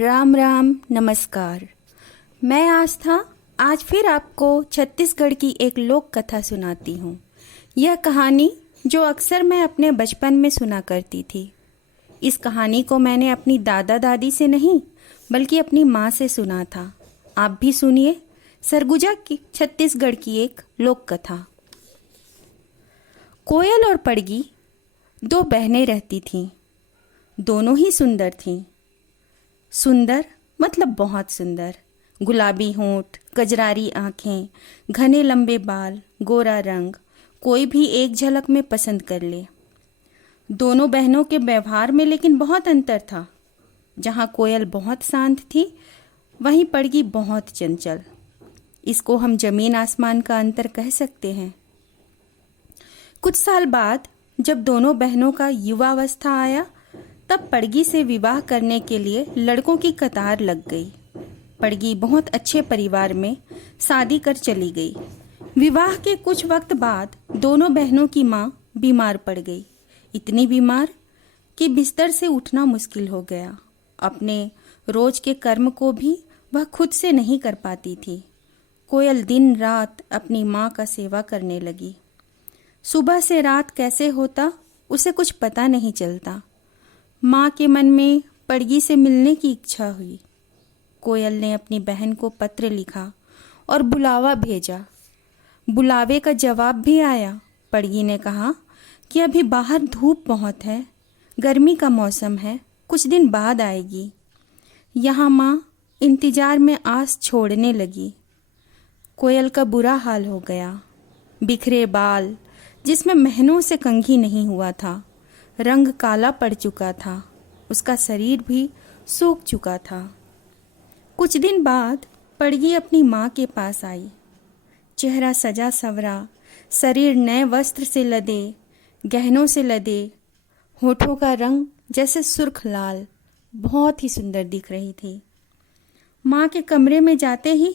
राम राम नमस्कार। मैं आस्था आज फिर आपको छत्तीसगढ़ की एक लोक कथा सुनाती हूँ। यह कहानी जो अक्सर मैं अपने बचपन में सुना करती थी। इस कहानी को मैंने अपनी दादा दादी से नहीं बल्कि अपनी माँ से सुना था। आप भी सुनिए सरगुजा की छत्तीसगढ़ की एक लोक कथा। कोयल और पड़गी दो बहनें रहती थीं। दोनों ही सुंदर थीं। सुंदर मतलब बहुत सुंदर। गुलाबी होंठ, कजरारी आँखें, घने लंबे बाल, गोरा रंग, कोई भी एक झलक में पसंद कर ले। दोनों बहनों के व्यवहार में लेकिन बहुत अंतर था। जहाँ कोयल बहुत शांत थी, वहीं पड़गी बहुत चंचल। इसको हम जमीन आसमान का अंतर कह सकते हैं। कुछ साल बाद जब दोनों बहनों का युवावस्था आया, तब पड़गी से विवाह करने के लिए लड़कों की कतार लग गई। पड़गी बहुत अच्छे परिवार में शादी कर चली गई। विवाह के कुछ वक्त बाद दोनों बहनों की माँ बीमार पड़ गई। इतनी बीमार कि बिस्तर से उठना मुश्किल हो गया। अपने रोज के कर्म को भी वह खुद से नहीं कर पाती थी। कोयल दिन रात अपनी माँ का सेवा करने लगी। सुबह से रात कैसे होता उसे कुछ पता नहीं चलता। माँ के मन में पड़गी से मिलने की इच्छा हुई। कोयल ने अपनी बहन को पत्र लिखा और बुलावा भेजा। बुलावे का जवाब भी आया। पड़गी ने कहा कि अभी बाहर धूप बहुत है, गर्मी का मौसम है, कुछ दिन बाद आएगी। यहाँ माँ इंतजार में आस छोड़ने लगी। कोयल का बुरा हाल हो गया। बिखरे बाल जिसमें महीनों से कंघी नहीं हुआ था, रंग काला पड़ चुका था, उसका शरीर भी सूख चुका था। कुछ दिन बाद पड़गी अपनी माँ के पास आई। चेहरा सजा सवरा, शरीर नए वस्त्र से लदे, गहनों से लदे, होठों का रंग जैसे सुर्ख लाल, बहुत ही सुंदर दिख रही थी। माँ के कमरे में जाते ही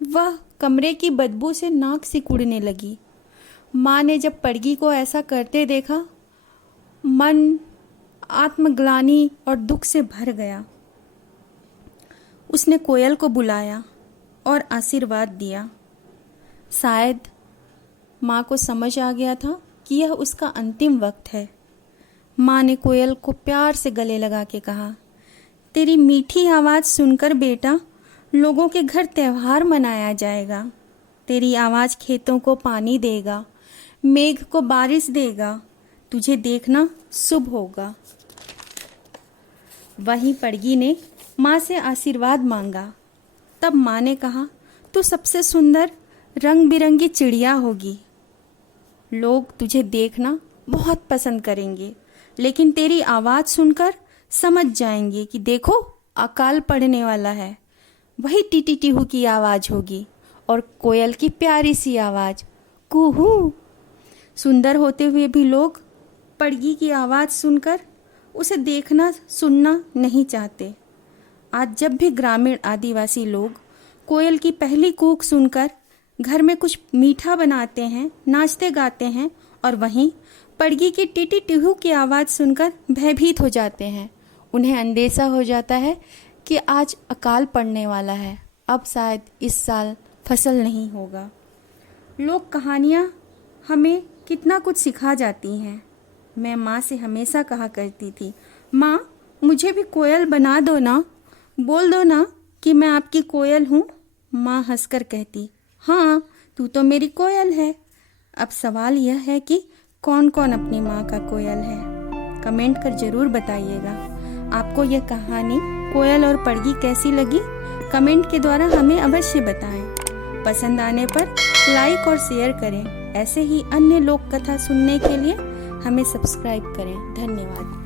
वह कमरे की बदबू से नाक सिकुड़ने लगी। माँ ने जब पड़गी को ऐसा करते देखा, मन आत्मग्लानि और दुख से भर गया। उसने कोयल को बुलाया और आशीर्वाद दिया। शायद माँ को समझ आ गया था कि यह उसका अंतिम वक्त है। माँ ने कोयल को प्यार से गले लगा के कहा, तेरी मीठी आवाज़ सुनकर बेटा लोगों के घर त्योहार मनाया जाएगा। तेरी आवाज़ खेतों को पानी देगा, मेघ को बारिश देगा, तुझे देखना शुभ होगा। वहीं पड़गी ने माँ से आशीर्वाद मांगा। तब माँ ने कहा, तू सबसे सुंदर रंग बिरंगी चिड़िया होगी। लोग तुझे देखना बहुत पसंद करेंगे, लेकिन तेरी आवाज़ सुनकर समझ जाएंगे कि देखो अकाल पड़ने वाला है। वही टीटी टिहू की आवाज़ होगी और कोयल की प्यारी सी आवाज़ कुहू। सुंदर होते हुए भी लोग पड़गी की आवाज़ सुनकर उसे देखना सुनना नहीं चाहते। आज जब भी ग्रामीण आदिवासी लोग कोयल की पहली कूक सुनकर घर में कुछ मीठा बनाते हैं, नाचते गाते हैं, और वहीं पड़गी की टीटी टिहू की आवाज़ सुनकर भयभीत हो जाते हैं। उन्हें अंदेशा हो जाता है कि आज अकाल पड़ने वाला है, अब शायद इस साल फसल नहीं होगा। लोक कहानियाँ हमें कितना कुछ सिखा जाती हैं। मैं माँ से हमेशा कहा करती थी, माँ मुझे भी कोयल बना दो ना, बोल दो ना कि मैं आपकी कोयल हूँ। माँ हंसकर कहती, हाँ तू तो मेरी कोयल है। अब सवाल यह है कि कौन कौन अपनी माँ का कोयल है। कमेंट कर ज़रूर बताइएगा। आपको यह कहानी कोयल और पड़गी कैसी लगी, कमेंट के द्वारा हमें अवश्य बताएं। पसंद आने पर लाइक और शेयर करें। ऐसे ही अन्य लोक कथा सुनने के लिए हमें सब्सक्राइब करें। धन्यवाद।